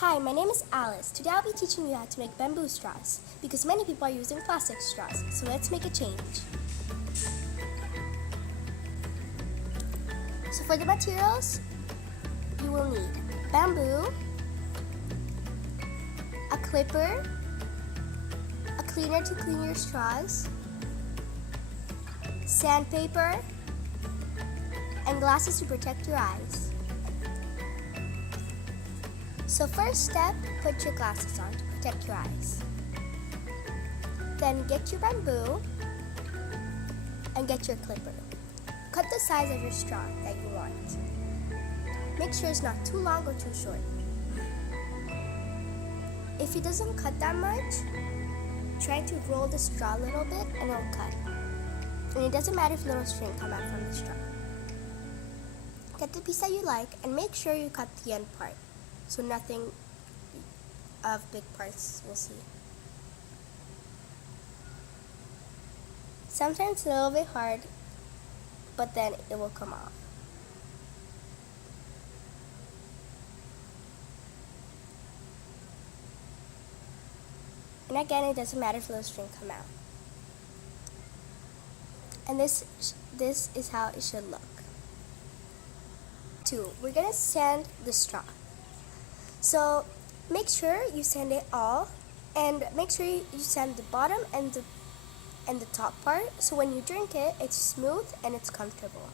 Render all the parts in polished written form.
Hi, my name is Alice. Today I'll be teaching you how to make bamboo straws because many people are using plastic straws, so let's make a change. So for the materials, you will need bamboo, a clipper, a cleaner to clean your straws, sandpaper, and glasses to protect your eyes. So first step, put your glasses on to protect your eyes. Then get your bamboo and get your clipper. Cut the size of your straw that you want. Make sure it's not too long or too short. If it doesn't cut that much, try to roll the straw a little bit and it'll cut. And it doesn't matter if little string come out from the straw. Get the piece that you like and make sure you cut the end part, so nothing of big parts will see. Sometimes it's a little bit hard, but then it will come off. And again, it doesn't matter if the string come out. And this is how it should look. 2. We're gonna sand the straw. So make sure you sand it all, and make sure you sand the bottom and the top part, so when you drink it, it's smooth and it's comfortable.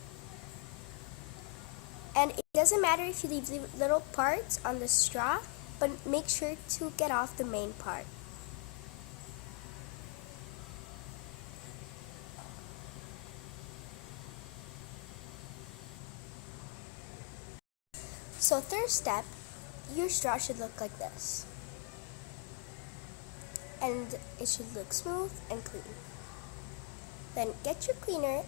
And it doesn't matter if you leave the little parts on the straw, but make sure to get off the main part. So third step, your straw should look like this. And it should look smooth and clean. Then get your cleaner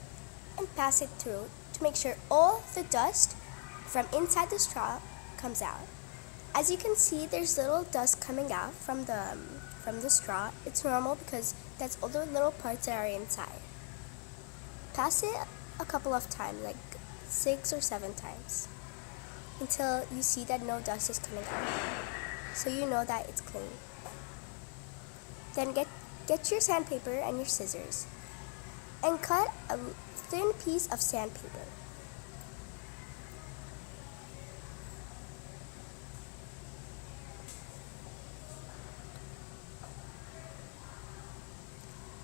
and pass it through to make sure all the dust from inside the straw comes out. As you can see, there's little dust coming out from the straw. It's normal because that's all the little parts that are inside. Pass it a couple of times, like 6 or 7 times, until you see that no dust is coming out, so you know that it's clean. Then get your sandpaper and your scissors and cut a thin piece of sandpaper.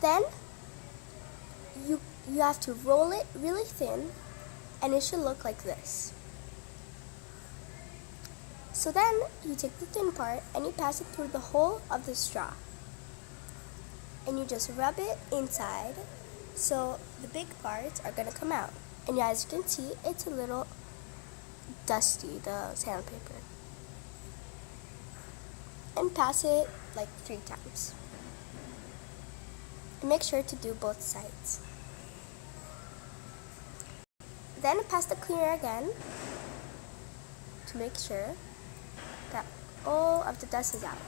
Then you have to roll it really thin, and it should look like this. So then you take the thin part and you pass it through the whole of the straw. And you just rub it inside, so the big parts are gonna come out. And as you can see, it's a little dusty, the sandpaper. And pass it like 3 times. And make sure to do both sides. Then pass the cleaner again to make sure that all of the dust is out.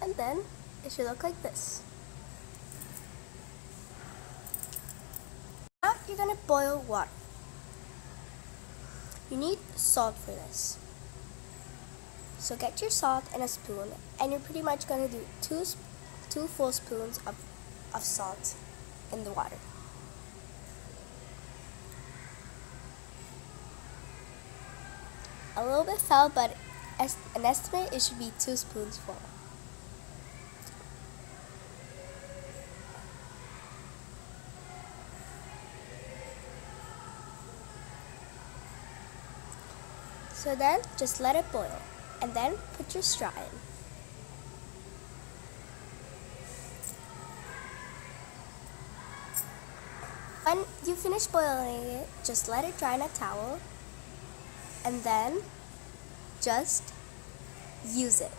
And then it should look like this. Now you're gonna boil water. You need salt for this. So get your salt and a spoon, and you're pretty much gonna do two full spoons of salt in the water. A little bit fell, but as an estimate, it should be 2 spoons full. So then, just let it boil, and then put your straw in. When you finish boiling it, just let it dry in a towel, and then just use it.